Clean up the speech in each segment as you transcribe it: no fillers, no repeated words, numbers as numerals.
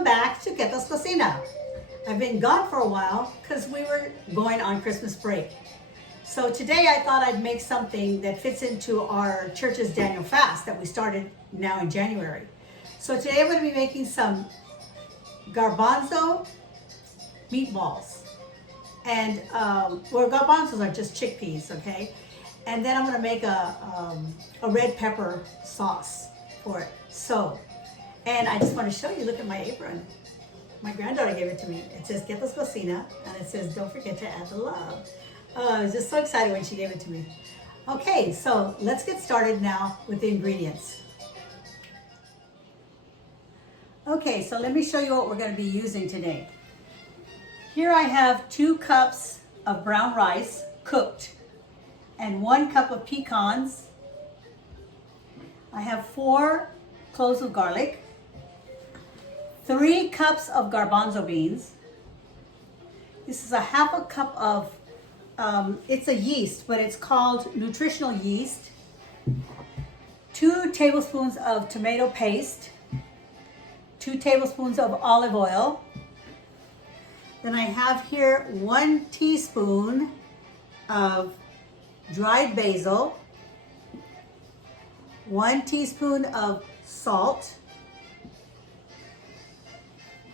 welcome back to Keto's Cocina. I've been gone for a while because we were going on Christmas break. So today I thought I'd make something that fits into our church's Daniel fast that we started now in January. So today I'm going to be making some garbanzo meatballs. And garbanzos are just chickpeas, okay? And then I'm going to make a red pepper sauce for it. And I just want to show you, look at my apron. My granddaughter gave it to me. It says Keto's Cocina, and it says don't forget to add the love. I was just so excited when she gave it to me. Okay, so let's get started now with the ingredients. Okay, so let me show you what we're going to be using today. Here I have 2 cups of brown rice cooked and 1 cup of pecans. I have 4 cloves of garlic, 3 cups of garbanzo beans. This is a half a cup of, it's a yeast, but it's called nutritional yeast. 2 tablespoons of tomato paste, 2 tablespoons of olive oil. Then I have here 1 teaspoon of dried basil, 1 teaspoon of salt,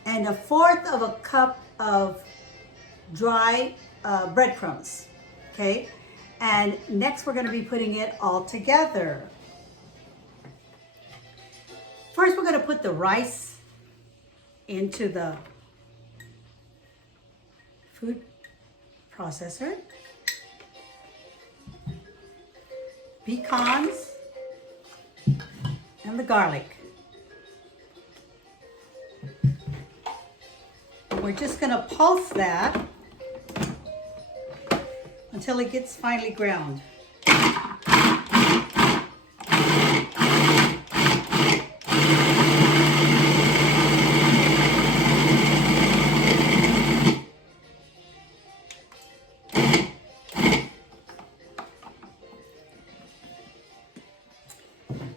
and 1/4 of a cup of dry breadcrumbs, okay? And next we're gonna be putting it all together. First we're gonna put the rice into the food processor, pecans, and the garlic. We're just going to pulse that until it gets finely ground.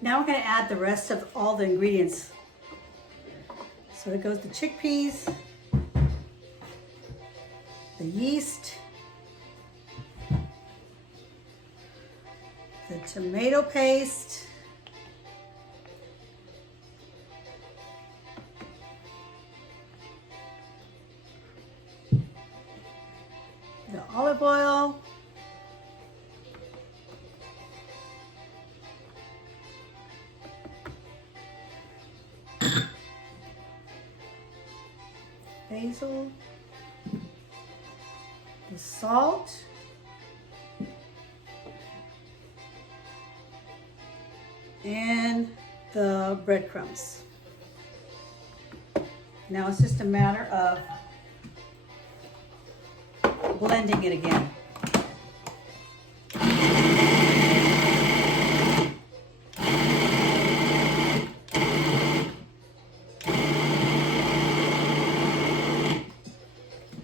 Now we're going to add the rest of all the ingredients. So it goes the chickpeas, the yeast, the tomato paste, the olive oil, basil, the salt, and the breadcrumbs. Now it's just a matter of blending it again.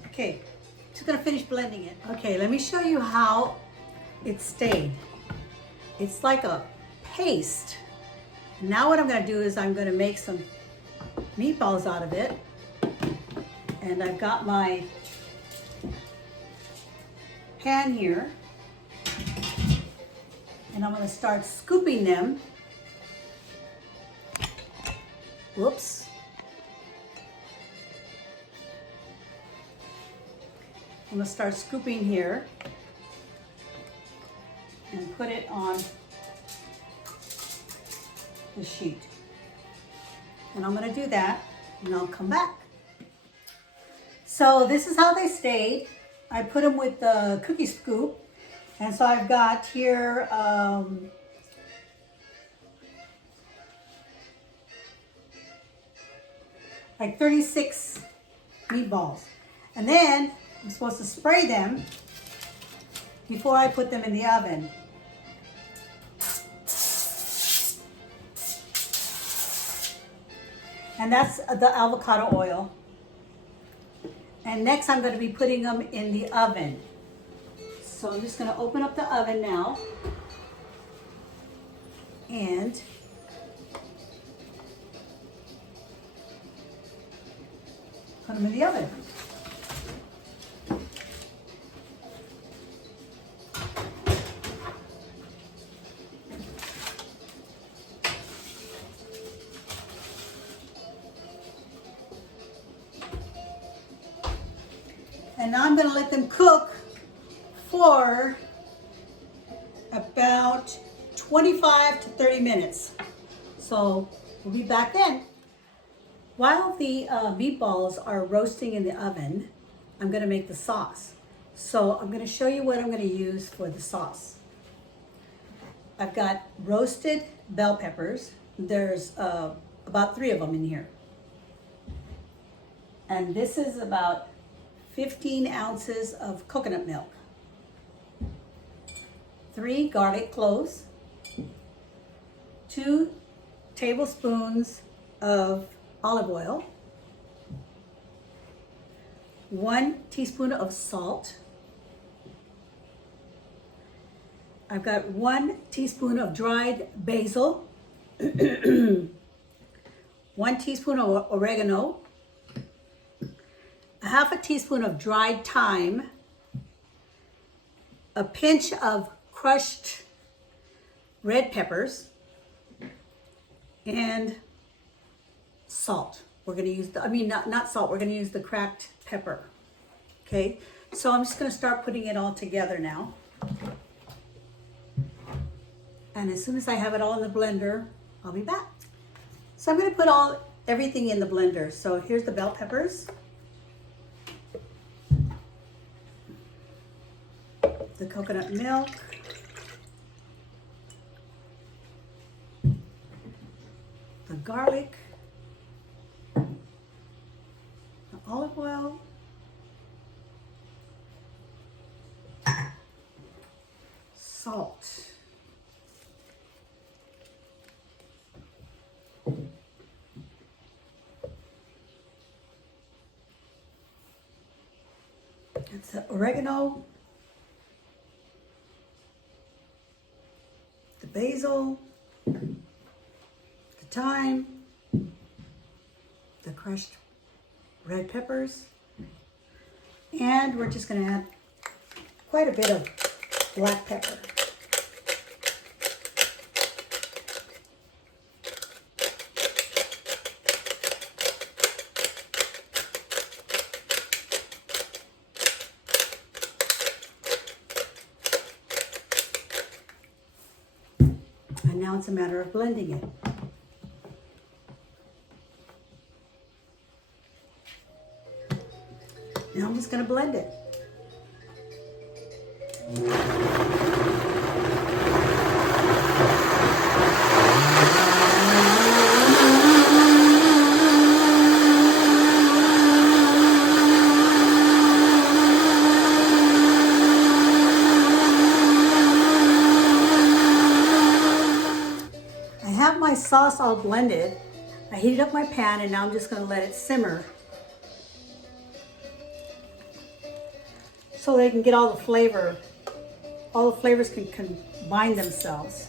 Okay, just gonna finish blending it. Okay, let me show you how it stayed. It's like a paste. Now what I'm gonna do is I'm gonna make some meatballs out of it. And I've got my pan here. And I'm gonna start scooping them. Whoops. I'm gonna start scooping here and put it on the sheet. And I'm gonna do that and I'll come back. So this is how they stayed. I put them with the cookie scoop. And so I've got here like 36 meatballs. And then I'm supposed to spray them before I put them in the oven. And that's the avocado oil. And next I'm going to be putting them in the oven. So I'm just going to open up the oven now. And put them in the oven. And now I'm going to let them cook for about 25 to 30 minutes. So we'll be back then. While the meatballs are roasting in the oven, I'm going to make the sauce. So I'm going to show you what I'm going to use for the sauce. I've got roasted bell peppers. There's about 3 of them in here. And this is about 15 ounces of coconut milk. 3 garlic cloves. 2 tablespoons of olive oil. 1 teaspoon of salt. I've got 1 teaspoon of dried basil. 1 teaspoon of oregano. 1/2 teaspoon of dried thyme. A pinch of crushed red peppers. And salt. We're going to use not salt, we're going to use the cracked pepper. Okay, so I'm just going to start putting it all together now. And as soon as I have it all in the blender, I'll be back. So I'm going to put everything in the blender. So here's the bell peppers, the coconut milk, the garlic, the olive oil, salt, it's the oregano, the basil, the thyme, the crushed red peppers, and we're just going to add quite a bit of black pepper. And now it's a matter of blending it. Now I'm just going to blend it. I have my sauce all blended. I heated up my pan and now I'm just going to let it simmer so they can get all the flavor. All the flavors can combine themselves.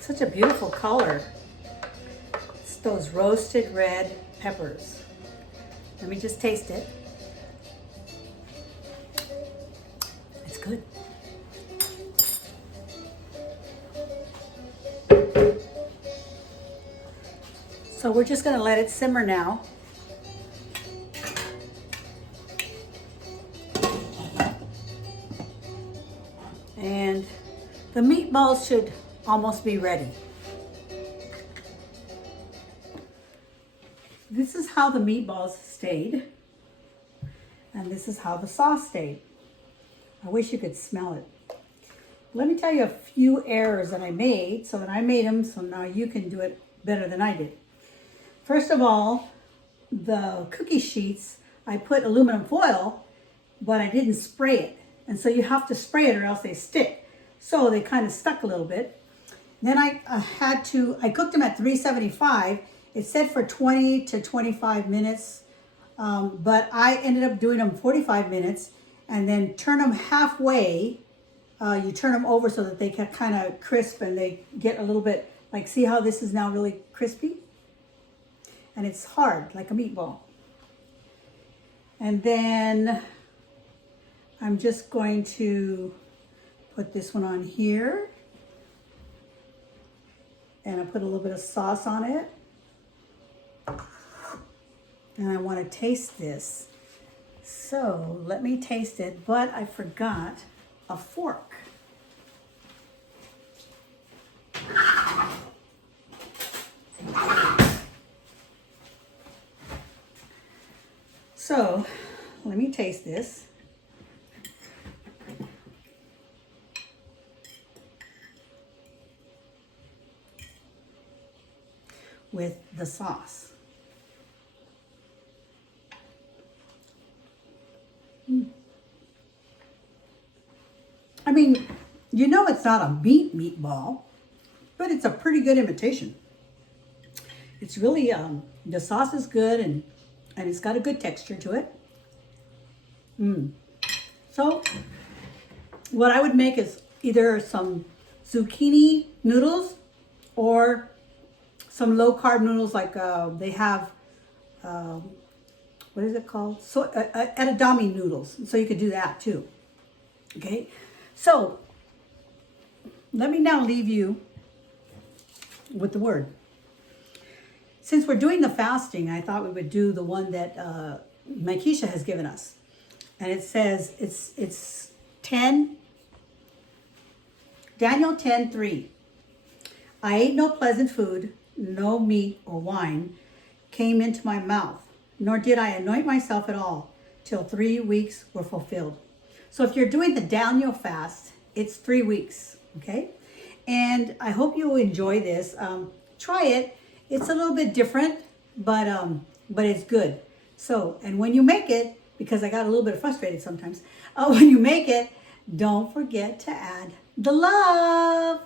Such a beautiful color. It's those roasted red peppers. Let me just taste it. It's good. So we're just going to let it simmer now. And the meatballs should almost be ready. This is how the meatballs stayed. And this is how the sauce stayed. I wish you could smell it. Let me tell you a few errors that I made, so that I made them, so now you can do it better than I did. First of all, the cookie sheets, I put aluminum foil, but I didn't spray it. And so you have to spray it or else they stick. So they kind of stuck a little bit. Then I cooked them at 375. It said for 20 to 25 minutes, but I ended up doing them 45 minutes. and then turn them halfway. You turn them over so that they get kind of crisp and they get a little bit, like, see how this is now really crispy? And it's hard, like a meatball. And then I'm just going to put this one on here. And I put a little bit of sauce on it. And I want to taste this. So let me taste it, but I forgot a fork. So let me taste this. With the sauce. I mean, you know it's not a meatball, but it's a pretty good imitation. It's really, the sauce is good and it's got a good texture to it. So what I would make is either some zucchini noodles or some low carb noodles, like they have, what is it called? So edamame noodles. So you could do that too. Okay. So let me now leave you with the word. Since we're doing the fasting, I thought we would do the one that Maikisha has given us. And it says, it's 10, Daniel 10:3. I ate no pleasant food, no meat or wine came into my mouth, nor did I anoint myself at all till 3 weeks were fulfilled. So if you're doing the Daniel fast, it's 3 weeks, okay? And I hope you enjoy this. Try it. It's a little bit different, but it's good. So, and when you make it, because I got a little bit frustrated sometimes, when you make it, don't forget to add the love.